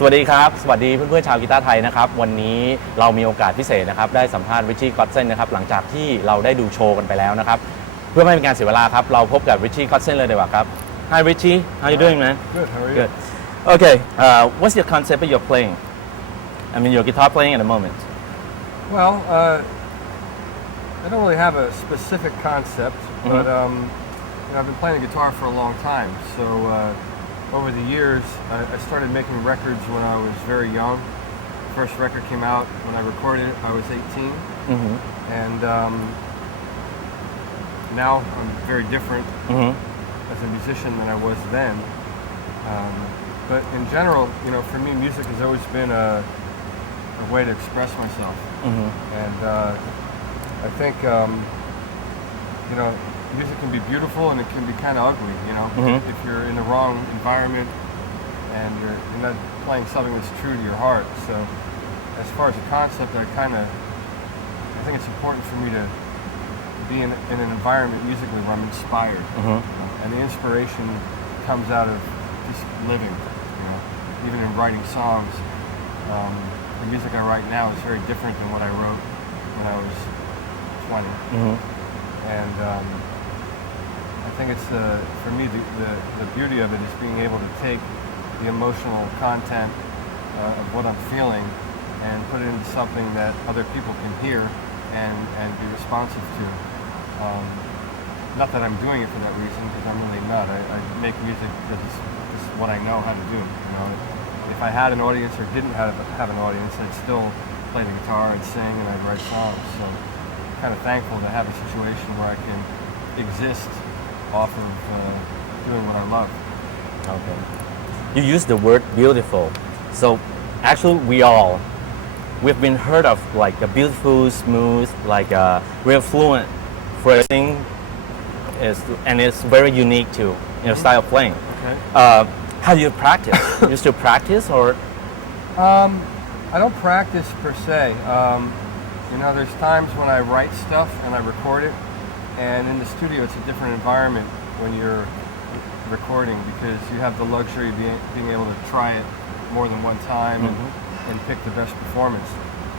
สวัสดีครับสวัสดีเพื่อนๆชาวกีตาร์ไทยนะครับวันนี้เรามีโอกาสพิเศษนะครับได้สัมภาษณ์ Richie Kotzen นะครับหลังจากที่เราได้ดูโชว์กันไปแล้วนะครับเพื่อไม่เป็นการเสียเวลาครับเราพบกับ Richie Kotzen เลยดีกว่าครับ Hi Richie how you doing man Good how are you Good Okay what's your concept of your playing I mean your guitar playing at the moment Well I don't really have a specific concept but I've been playing the guitar for a long time so over the years, I started making records when I was very young. The first record came out when I recorded it. I was 18, and now I'm very different as a musician than I was then. But in general, for me, music has always been a way to express myself, and I think music can be beautiful and it can be kind of ugly, if you're in the wrong environment and you're not playing something that's true to your heart. So as far as a concept, I think it's important for me to be in an environment musically where I'm inspired. And the inspiration comes out of just living, even in writing songs. The music I write now is very different than what I wrote when I was 20. And I think it's for me the beauty of it is being able to take the emotional content of what I'm feeling and put it into something that other people can hear and be responsive to. Not that I'm doing it for that reason, because I'm really not. I make music because it's what I know how to do. If I had an audience or didn't have an audience, I'd still play the guitar, I'd sing, and I'd write songs. So I'm kind of thankful to have a situation where I can exist off of doing what I love. Okay. You use the word beautiful. So actually we've been heard of like a beautiful, smooth, like a real fluent phrasing and it's very unique to your style of playing. Okay. How do you practice? You still practice or? I don't practice per se. There's times when I write stuff and I record it. And in the studio, it's a different environment when you're recording because you have the luxury of being able to try it more than one time and pick the best performance.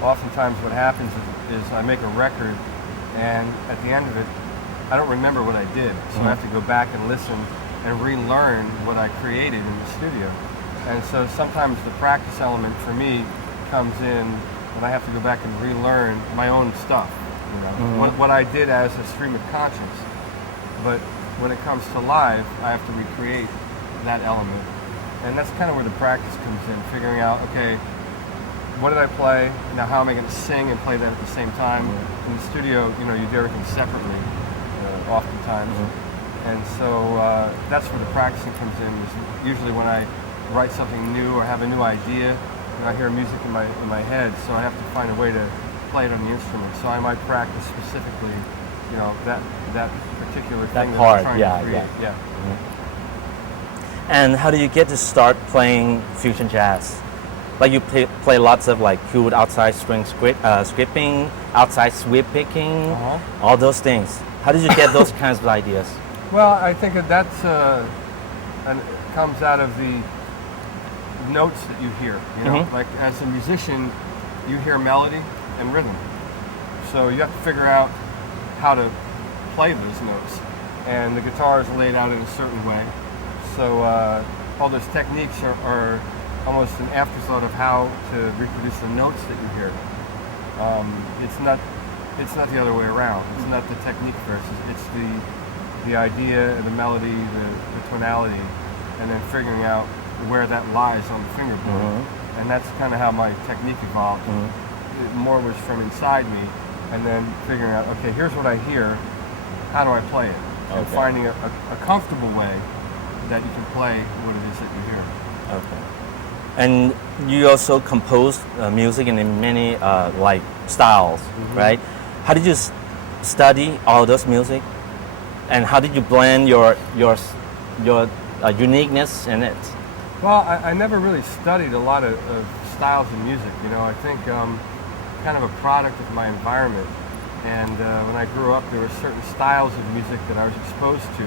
Oftentimes what happens is I make a record and at the end of it, I don't remember what I did. So I have to go back and listen and relearn what I created in the studio. And so sometimes the practice element for me comes in when I have to go back and relearn my own stuff. What I did as a stream of conscience. But when it comes to live, I have to recreate that element. And that's kind of where the practice comes in, figuring out, okay, what did I play? Now how am I going to sing and play that at the same time? In the studio, you do everything separately, oftentimes. And so that's where the practicing comes in, is usually when I write something new or have a new idea, and I hear music in my head, so I have to find a way to play it on the instrument. So I might practice specifically, that particular thing that I'm trying to create. Yeah. And how do you get to start playing fusion jazz? Like you play lots of like cool outside string scripting, outside sweep picking, all those things. How did you get those kinds of ideas? Well, I think that's comes out of the notes that you hear. Like as a musician, you hear melody and rhythm. So you have to figure out how to play those notes. And the guitar is laid out in a certain way. So all those techniques are almost an afterthought of how to reproduce the notes that you hear. It's not the other way around. It's not the technique versus. It's the idea, the melody, the tonality, and then figuring out where that lies on the fingerboard. And that's kind of how my technique evolved. It more was from inside me, and then figuring out, okay, here's what I hear, how do I play it? And finding a comfortable way that you can play what it is that you hear. Okay. And you also compose music in many like styles, right? How did you study all those music? And how did you blend your uniqueness in it? Well, I never really studied a lot of styles of music. I think kind of a product of my environment. And when I grew up, there were certain styles of music that I was exposed to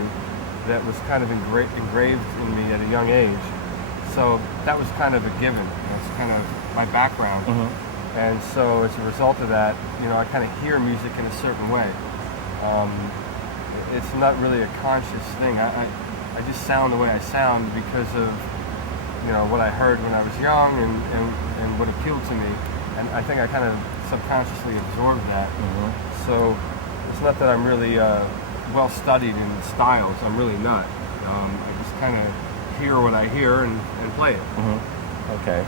that was kind of engraved in me at a young age. So that was kind of a given. That's kind of my background. And so as a result of that, I kind of hear music in a certain way. It's not really a conscious thing. I just sound the way I sound because of what I heard when I was young and what appealed to me. And I think I kind of subconsciously absorbed that. So it's not that I'm really well studied in styles. I'm really not. I just kind of hear what I hear and play it. Okay.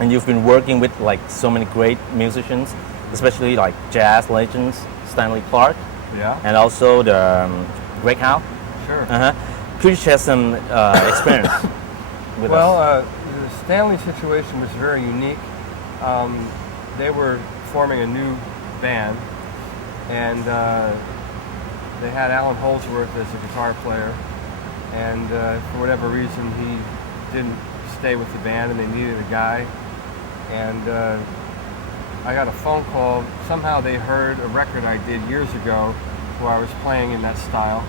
And you've been working with like so many great musicians, especially like jazz legends, Stanley Clarke, and also the Greg Howe. Sure. Could you share some experience with us? Well, the Stanley situation was very unique. They were forming a new band, and they had Alan Holdsworth as a guitar player, and for whatever reason he didn't stay with the band and they needed a guy. And I got a phone call. Somehow they heard a record I did years ago where I was playing in that style,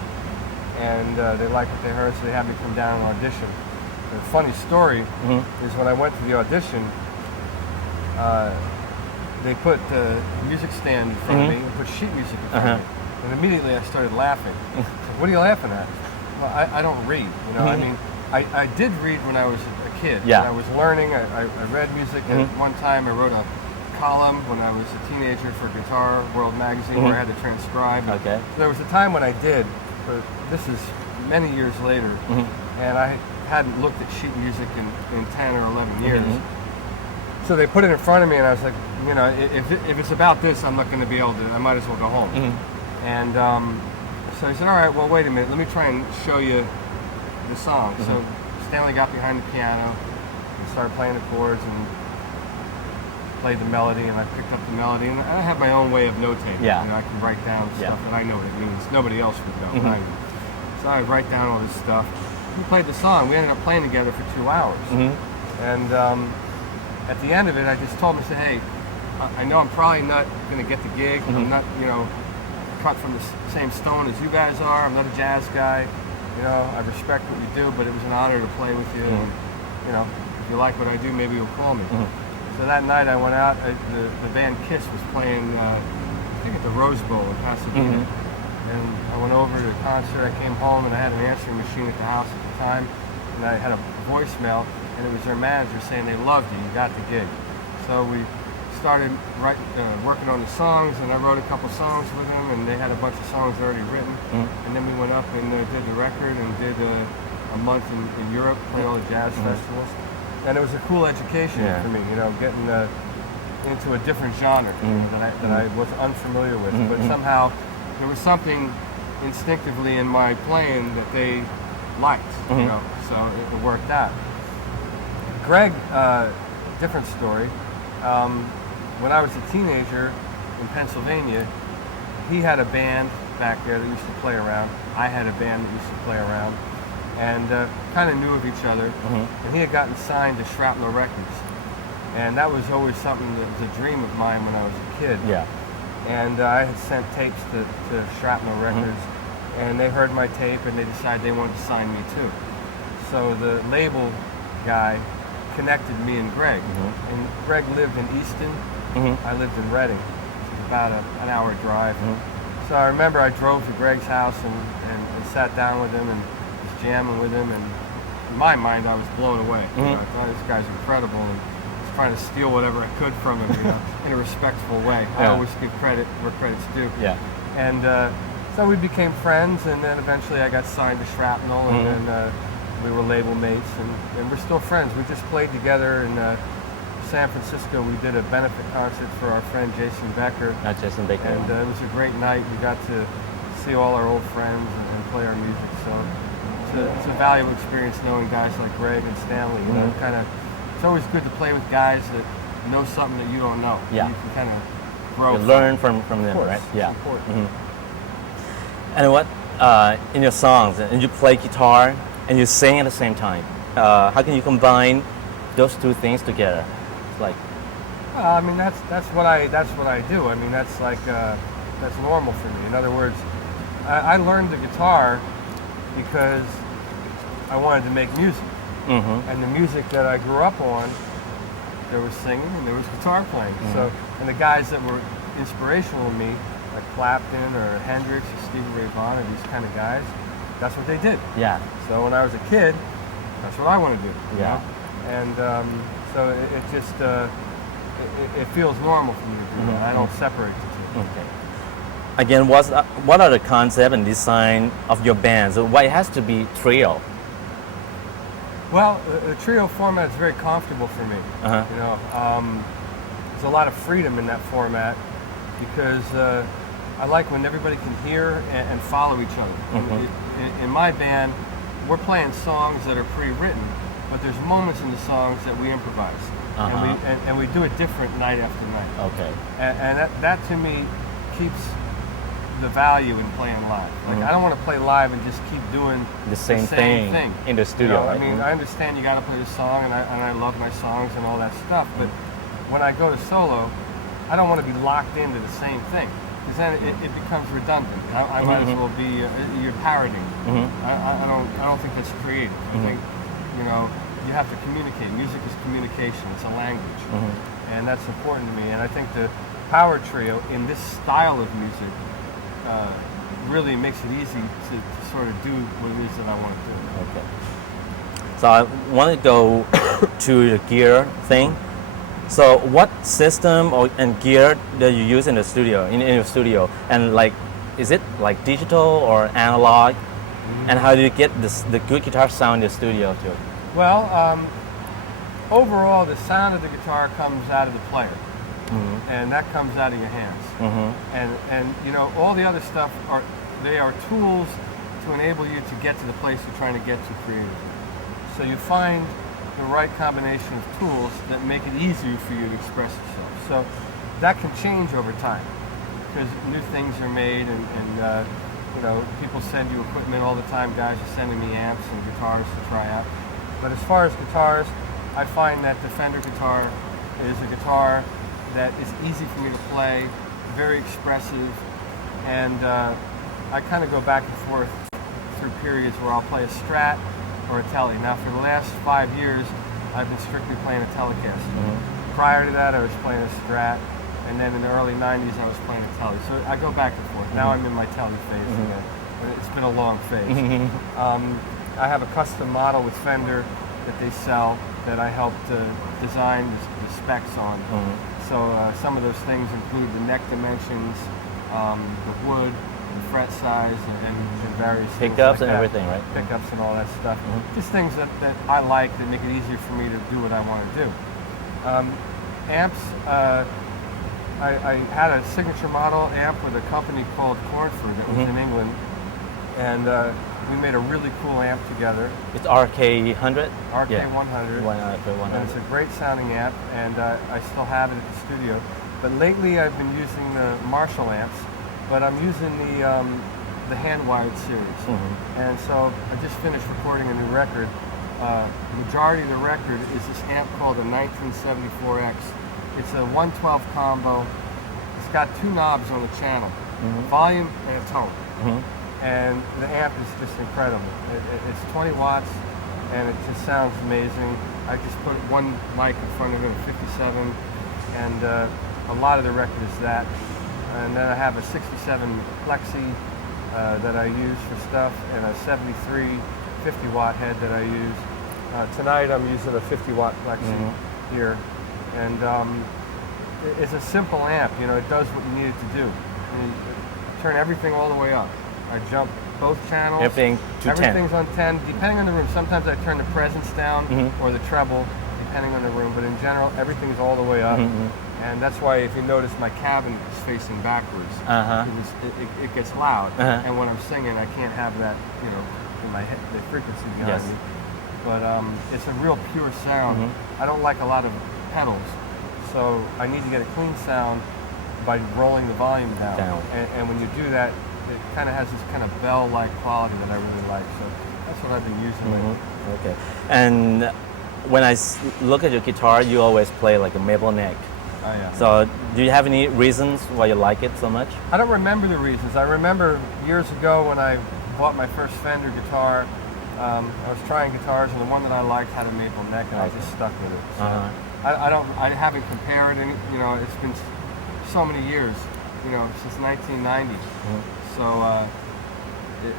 and they liked what they heard, so they had me come down and audition. The funny story is when I went to the audition, they put the music stand in front of me and put sheet music in front of me. And immediately I started laughing. I said, what are you laughing at? Well, I don't read, I mean, I did read when I was a kid. Yeah. When I was learning, I read music. At one time I wrote a column when I was a teenager for Guitar World magazine where I had to transcribe. Okay. So there was a time when I did, but this is many years later, and I hadn't looked at sheet music in 10 or 11 years. So they put it in front of me, and I was like, if it's about this, I'm not going to be able to, I might as well go home. And so I said, all right, well, wait a minute, let me try and show you the song. So Stanley got behind the piano and started playing the chords and played the melody, and I picked up the melody, and I have my own way of notating. I can write down stuff that I know what it means. Nobody else would know. So I write down all this stuff. We played the song. We ended up playing together for 2 hours. And at the end of it, I just told him, I said, hey, I know I'm probably not going to get the gig. I'm not, cut from the same stone as you guys are. I'm not a jazz guy. I respect what you do, but it was an honor to play with you. And, if you like what I do, maybe you'll call me. So that night I went out. The band Kiss was playing, I think at the Rose Bowl in Pasadena. And I went over to the concert. I came home and I had an answering machine at the house at the time. And I had a voicemail, and it was their manager saying they loved you. You got the gig. So we started working on the songs, and I wrote a couple songs with them, and they had a bunch of songs already written. And then we went up and did the record and did a month in Europe, played all the jazz festivals. And it was a cool education for me, getting into a different genre that I was unfamiliar with. But somehow there was something instinctively in my playing that they liked, so it worked out. Greg, different story. When I was a teenager in Pennsylvania, he had a band back there that used to play around. I had a band that used to play around, and kind of knew of each other. And he had gotten signed to Shrapnel Records, and that was always something that was a dream of mine when I was a kid. And I had sent tapes to Shrapnel Records, and they heard my tape, and they decided they wanted to sign me too. So the label guy connected me and Greg. And Greg lived in Easton. I lived in Reading. It was about an hour drive. So I remember I drove to Greg's house and sat down with him and was jamming with him. And in my mind, I was blown away. I thought this guy's incredible, and I was trying to steal whatever I could from him in a respectful way. I always give credit where credit's due. And so we became friends, and then eventually I got signed to Shrapnel, and then we were label mates, and we're still friends. We just played together in San Francisco. We did a benefit concert for our friend Jason Becker. Jason Becker. And it was a great night. We got to see all our old friends and play our music. So it's a valuable experience knowing guys like Greg and Stanley. It's always good to play with guys that know something that you don't know. You can kind of grow. You learn from them, right? It's important. And what in your songs, and you play guitar and you sing at the same time. How can you combine those two things together? It's like, I mean, that's what I do. I mean, that's like that's normal for me. In other words, I learned the guitar because I wanted to make music. and the music that I grew up on, there was singing and there was guitar playing. So, and the guys that were inspirational to me, like Clapton or Hendrix or Stevie Ray Vaughan or these kind of guys, that's what they did. Yeah. So when I was a kid, that's what I want to do. You Yeah. know? And so it just it feels normal for me to do that. I don't separate the two. Okay. Again, what are the concept and design of your band? So why it has to be trio? Well, the trio format is very comfortable for me. Uh-huh. You know, there's a lot of freedom in that format because I like when everybody can hear and follow each other. In my band, we're playing songs that are pre-written, but there's moments in the songs that we improvise, and we do it different night after night. Okay. And that to me keeps the value in playing live. Like I don't want to play live and just keep doing The same thing in the studio, You know, right? I mean, I understand you got to play the song, and I love my songs and all that stuff. But when I go to solo, I don't want to be locked into the same thing because then it becomes redundant. I might as well be you're parodying. I don't think that's creative. I think you know you have to communicate. Music is communication. It's a language, and that's important to me. And I think the power trio in this style of music really makes it easy to sort of do what it is that I want to do. Okay. So I want to go to the gear thing. So what system and gear that you use in the studio, in your studio? And like, is it like digital or analog? And how do you get the good guitar sound in the studio too? Well, overall, the sound of the guitar comes out of the player. And that comes out of your hands. And you know, all the other stuff they are tools to enable you to get to the place you're trying to get to creatively. So you find the right combination of tools that make it easier for you to express yourself. So that can change over time because new things are made and you know, people send you equipment all the time. Guys are sending me amps and guitars to try out. But as far as guitars, I find that the Fender guitar is a guitar that is easy for me to play, very expressive, and I kind of go back and forth through periods where I'll play a Strat or a Tele. Now for the last 5 years, I've been strictly playing a Telecaster. Prior to that, I was playing a Strat, and then in the early 90s, I was playing a Tele. So I go back and forth. Now I'm in my Tele phase again. It's been a long phase. I have a custom model with Fender that they sell that I helped design the specs on. So some of those things include the neck dimensions, the wood, the fret size, and various things Pickups like and that. everything, right? Pickups and all that stuff. Just things that I like that make it easier for me to do what I want to do. Amps, I had a signature model amp with a company called Cornford that was in England, and we made a really cool amp together. It's RK100? RK100. And it's a great sounding amp, and I still have it at the studio. But lately I've been using the Marshall amps, but I'm using the hand-wired series. And so I just finished recording a new record. Majority of the record is this amp called a 1974X. It's a 112 combo. It's got 2 knobs on the channel, volume and a tone. And the amp is just incredible. It's 20 watts, and it just sounds amazing. I just put one mic in front of it, a 57, and a lot of the record is that. And then I have a 67 Plexi that I use for stuff, and a 73 50-watt head that I use. Tonight I'm using a 50-watt Plexi here, and it's a simple amp. You know, it does what you need it to do. Turn everything all the way up. I jump both channels. Everything's on 10. Depending on the room, sometimes I turn the presence down or the treble, depending on the room. But in general, everything's all the way up. And that's why, if you notice, my cabinet is facing backwards. It gets loud. And when I'm singing, I can't have that, you know, in my head, the frequency behind me. But it's a real pure sound. I don't like a lot of pedals, so I need to get a clean sound by rolling the volume down. And when you do that, it kind of has this kind of bell-like quality that I really like. So that's what I've been using lately. Okay. And when I look at your guitar, you always play like a maple neck. Oh, yeah. So do you have any reasons why you like it so much? I don't remember the reasons. I remember years ago when I bought my first Fender guitar, I was trying guitars, and the one that I liked had a maple neck, and I just stuck with it. So I haven't compared any. It's been so many years, since 1990. So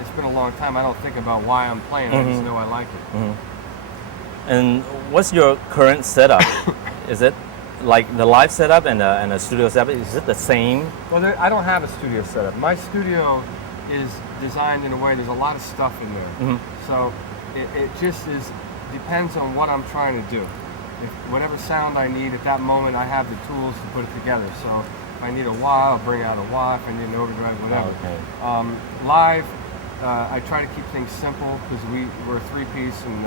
it's been a long time. I don't think about why I'm playing. I just know I like it. And what's your current setup? Is it like the live setup and a studio setup? Is it the same? Well, I don't have a studio setup. My studio is designed in a way. There's a lot of stuff in there. So it just depends on what I'm trying to do. If whatever sound I need at that moment, I have the tools to put it together. So if I need a wah, I'll bring out a wah. If I need an overdrive, whatever. Okay. Live, I try to keep things simple because we're a three-piece, and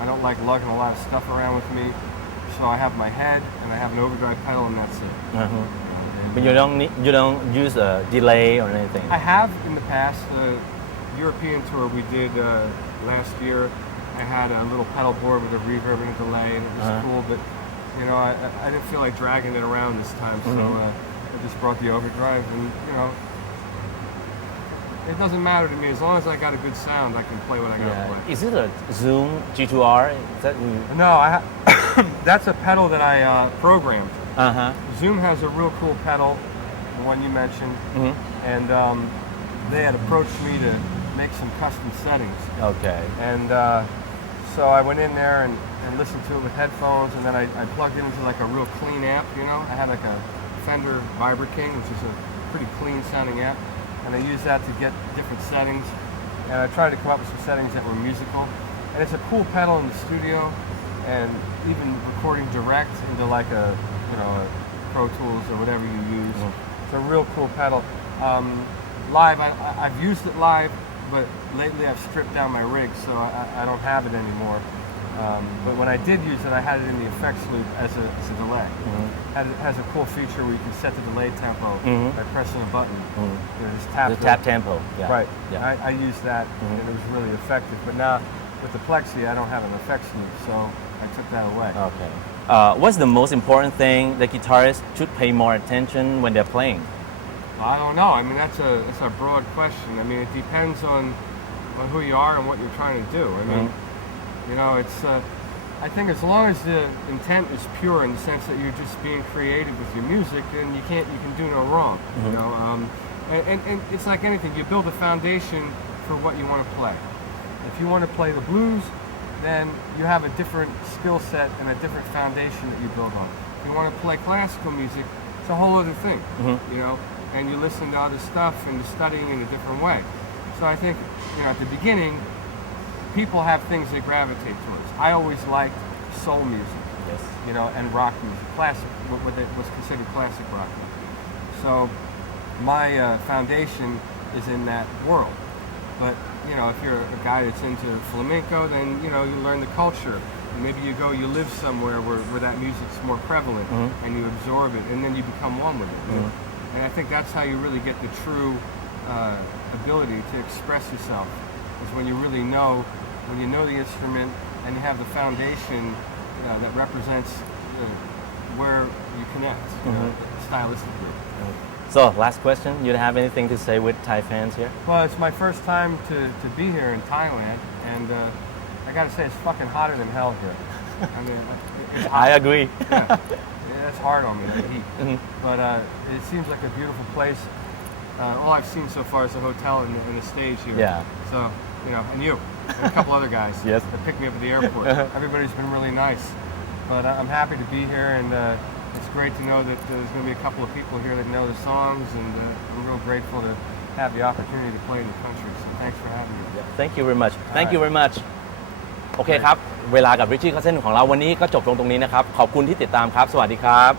I don't like lugging a lot of stuff around with me. So I have my head and I have an overdrive pedal, and that's it. But you don't use a delay or anything. I have in the past. The European tour we did last year, I had a little pedal board with a reverb and a delay, and it was cool. But I didn't feel like dragging it around this time, so I just brought the overdrive, and it doesn't matter to me as long as I got a good sound. I can play what I gotta play. Is it a Zoom G2R? Is that No, that's a pedal that I programmed. Zoom has a real cool pedal, the one you mentioned, and they had approached me to make some custom settings. Okay. And so I went in there and listened to it with headphones, and then I plugged it into like a real clean amp. I had like a Fender Vibra King, which is a pretty clean sounding amp, and I used that to get different settings. And I tried to come up with some settings that were musical. And it's a cool pedal in the studio, and even recording direct into like a Pro Tools or whatever you use. It's a real cool pedal. Live, I've used it live, but lately I've stripped down my rig, so I don't have it anymore. But when I did use it, I had it in the effects loop as a delay. It has a cool feature where you can set the delay tempo by pressing a button. Just tap the tap tempo? Yeah. Right. Yeah. I used that, and it was really effective. But now with the Plexi, I don't have an effects loop, so I took that away. Okay. What's the most important thing the guitarist should pay more attention when they're playing? I don't know. I mean, that's a broad question. I mean, it depends on who you are and what you're trying to do. I mean, it's. I think as long as the intent is pure in the sense that you're just being creative with your music, then you can do no wrong. And it's like anything. You build a foundation for what you want to play. If you want to play the blues, then you have a different skill set and a different foundation that you build on. If you want to play classical music, it's a whole other thing. And you listen to other stuff and you're studying in a different way. So I think, at the beginning, people have things they gravitate towards. I always liked soul music, and rock music, classic, what was considered classic rock. So my foundation is in that world. But, if you're a guy that's into flamenco, then, you learn the culture. And maybe you live somewhere where that music's more prevalent, and you absorb it, and then you become one with it. And I think that's how you really get the true ability to express yourself, is when you really know, when you know the instrument and you have the foundation that represents where you connect stylistically. So, last question. You have anything to say with Thai fans here? Well, it's my first time to be here in Thailand, and I gotta say, it's fucking hotter than hell here. I mean, it's hot. I agree. It's hard on me, the heat. But it seems like a beautiful place. All I've seen so far is the hotel and the stage here. Yeah. So, and you, and a couple other guys Yes. that picked me up at the airport. Everybody's been really nice. But I'm happy to be here, and it's great to know that there's going to be a couple of people here that know the songs, and I'm real grateful to have the opportunity to play in the country. So thanks for having me. Thank you very much. Thank you very much. โอเคครับ เวลากับ Richie Kotzen ของเราวันนี้ก็จบลงตรงนี้นะครับ ขอบคุณที่ติดตามครับ สวัสดีครับ